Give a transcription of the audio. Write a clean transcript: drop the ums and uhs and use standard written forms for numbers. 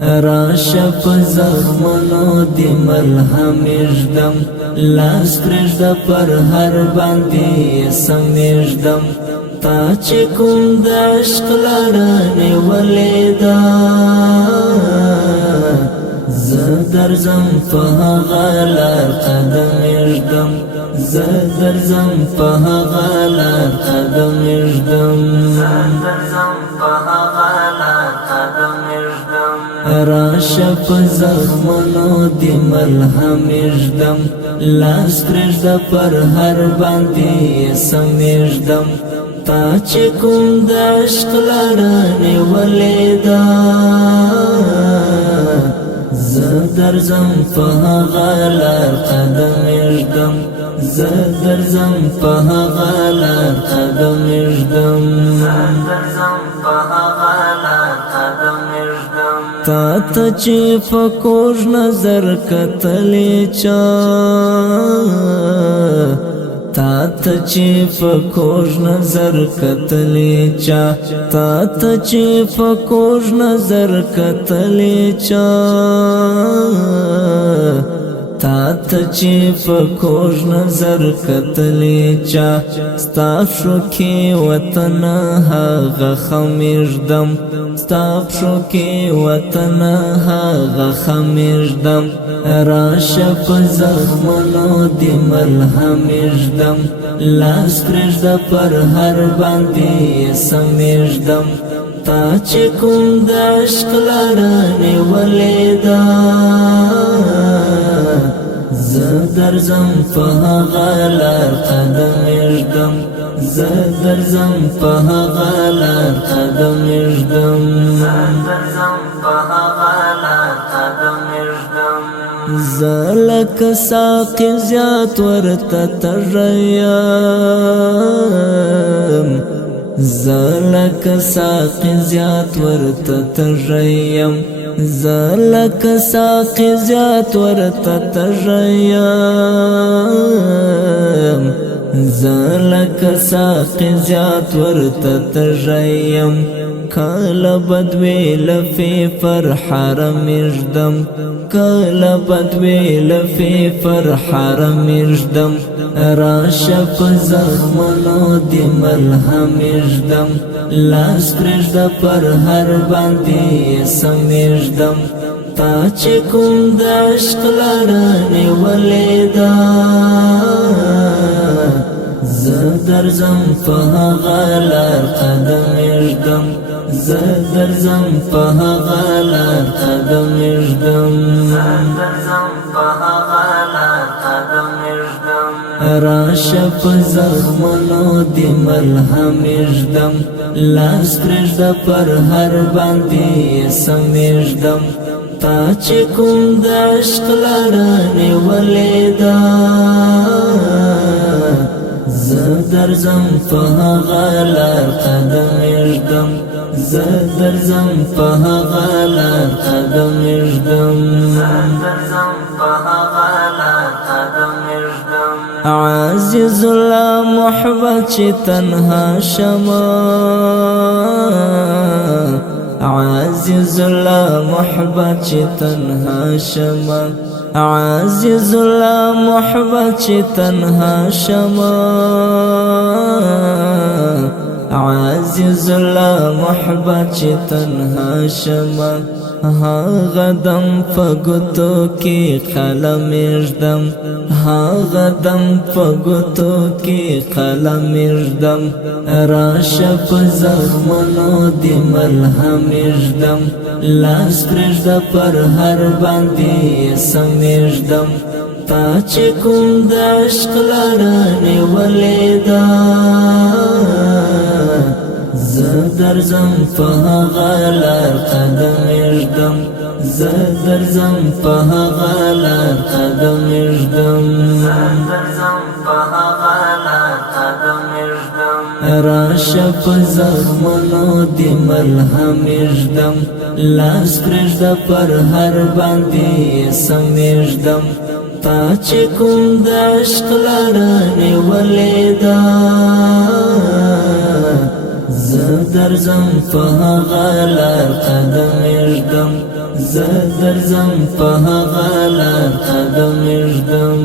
راشه په زخمونو دی ملهم اژدم لاس پرېږده پر هر باندې سمیږدم تا چې کوم د عشق لاره نیولې ده زه درځم په هغه لار قدم اږدم زه درځم په هغه لار قدم اږدم راشه په زخمونو دی ملهم اژدم لاس پرېږده پر هر باندې سمیږدم تا چې کوم د عشق لاره نیولې ده زه درځم په هغه لار قدم اږدم زه درځم په هغه لار قدم اږدم تا ته چې په کوږ نظر کتلې چا تا ته چې په کوږ نظر کتلې چا تا ته چې په کوږ نظر کتلې چا تا ته چې په کوږ نظر کتلې چا ستا پښو کې وطن هغه خمیږدم ستا پښو کې وطن هغه خمیږدم راشه په زخمونو دی ملهم اژدم لاس پرېږده پر هر باندې سمیږدم تا چې کوم د عشق لاره نیولې ده زه درځم په هغه لار قدم اږدم زه درځم په هغه لار قدم اږدم زه لکه ساقي زیات ورته تږی یم زه لکه ساقي زیات ورته تږی یم زه لکه ساقي زیات ورته تږی یم زه لکه ساقي زیات ورته تږی یم کله بدوی لفی پر حرم اږدم کله بدوی لفی پر حرم اږدم راشه په زخمونو دی ملهم اږدم لاس پرېږده پر هر باندې سمیږدم تا چې کوم د عشق لاره نیولې ده زه درځم په هغه لار قدم اږدم زه درځم په هغه لار قدم اږدم راشه په زخمونو دی ملهم اژدم لاس پرېږده پر هر باندې سمیږدم تا چې کوم د عشق لاره نیولې ده زه درځم په هغه لار قدم اږدم زه درځم په هغه لار قدم اږدم عزیز الله محبت چې تنها شمه عزیز الله محبت چې تنها شمه عزیز الله محبت چې تنها شمه عزیز الله محبت چې تنها شمه هغه دم په ګوتو کې قلم اږدم هغه دم په ګوتو کې قلم اږدم راشه په زخمونو دی ملهم اږدم لاس پرېږده پر هر باندې سمیږدم تا چې کوم د عشق لاره نیولې ده زه درځم په هغه لار قدم اږدم زه درځم په هغه لار قدم اږدم راشه په زخمونو دی ملهم اږدم لاس پرېږده پر هر باندې سمیږدم تا چې کوم د عشق لاره نیولې ده زه درځم په هغه لار قدم اږدم زه درځم په هغه لار قدم ږدم